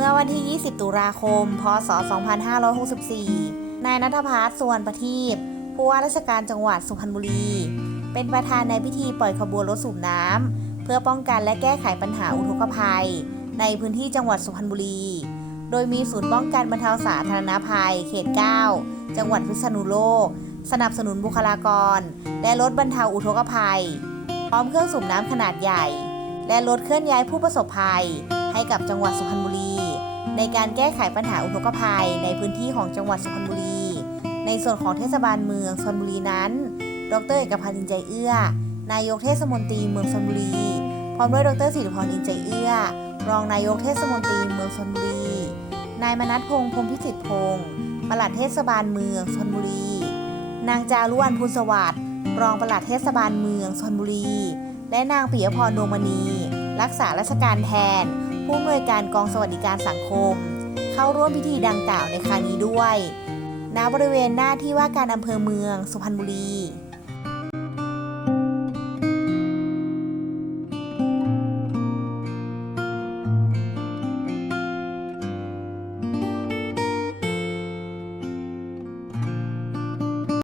เมื่อวันที่ 20 ตุลาคม พศ 2564 นายนัทพัฒน์สุวรรณประทีปผู้ว่าราชการจังหวัดสุพรรณบุรี เป็นประธานในพิธีปล่อยขบวนรถสูบน้ำเพื่อป้องกันและแก้ไขปัญหาอุทกภัย ในพื้นที่จังหวัดสุพรรณบุรี โดยมีศูนย์ป้องกันบรรเทาสาธารณภัย เขต 9 จังหวัดพิษณุโลก สนับสนุนบุคลากร และลดบรรเทาอุทกภัย พร้อมเครื่องสูบน้ำขนาดใหญ่ และลดเคลื่อนย้ายผู้ประสบภัย ให้กับจังหวัดสุพรรณบุรี ในการแก้ไขปัญหาอุทกภัยในพื้นที่ของจังหวัดสุพรรณบุรี ในส่วนของเทศบาลเมืองสุพรรณบุรีนั้น ดรเอกพันธ์อินใจเอื้อ นายกเทศมนตรีเมืองสุพรรณบุรี พร้อมด้วยดรสิริพรอินใจเอื้อ รองนายกเทศมนตรีเมืองสุพรรณบุรี นายมนัทพงษ์พรมพิสิทธิ์พงศ์ปลัดเทศบาลเมืองสุพรรณบุรี นางจารุวรรณพูนสวัสดิ์รองปลัดเทศบาลเมืองสุพรรณบุรี และนางปิยพรดวงมณี รักษาราชการแทน ผู้อำนวยการกองสวัสดิการสังคม เข้าร่วมพิธีดังกล่าวในครั้งนี้ด้วย ณบริเวณหน้าที่ว่าการอำเภอเมือง สุพรรณบุรี